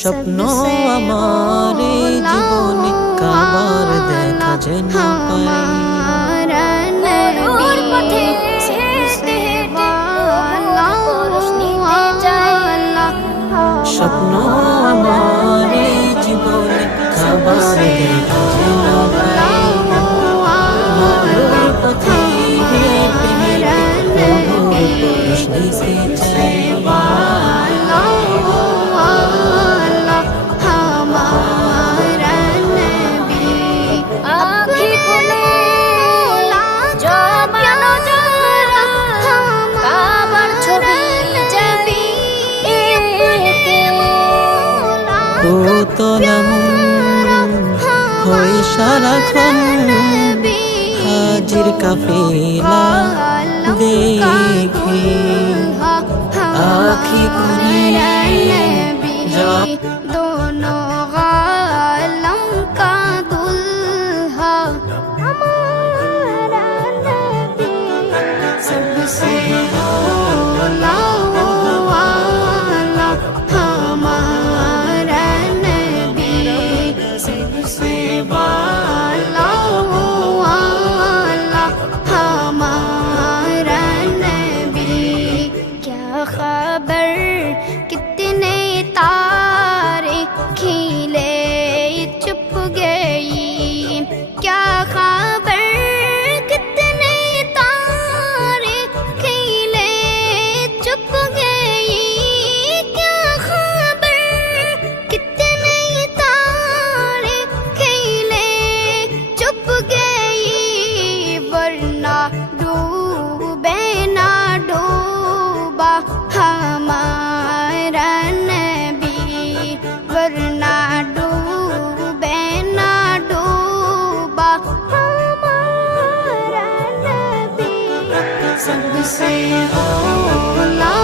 স্বপ্ন আমার এই জীবনে কাবার দেখা যেন পাই। স্বপ্ন আমার এই জীবনে কাবার দেখা যেন পাই। মরুর পথে হেঁটে হেঁটে প্রভুর পরশ নিতে চাই। হই সারাক্ষণ হাজির কাফেলা দেখে আখি করে दोनों आलम का दुल्हा हमारा नबी सबसे वाला हमारा नबी सबसे वाला हमारा नबी। क्या खबर कितने तारे खिले चुप गई, क्या खबर कितने तारे खिले चुप गई, क्या खबर कितने तारे खिले चुप गई, वरना डूबे ना डूबा हमारा नबी, वरना डूबे ना डूबा हमारा नबी सबसे औला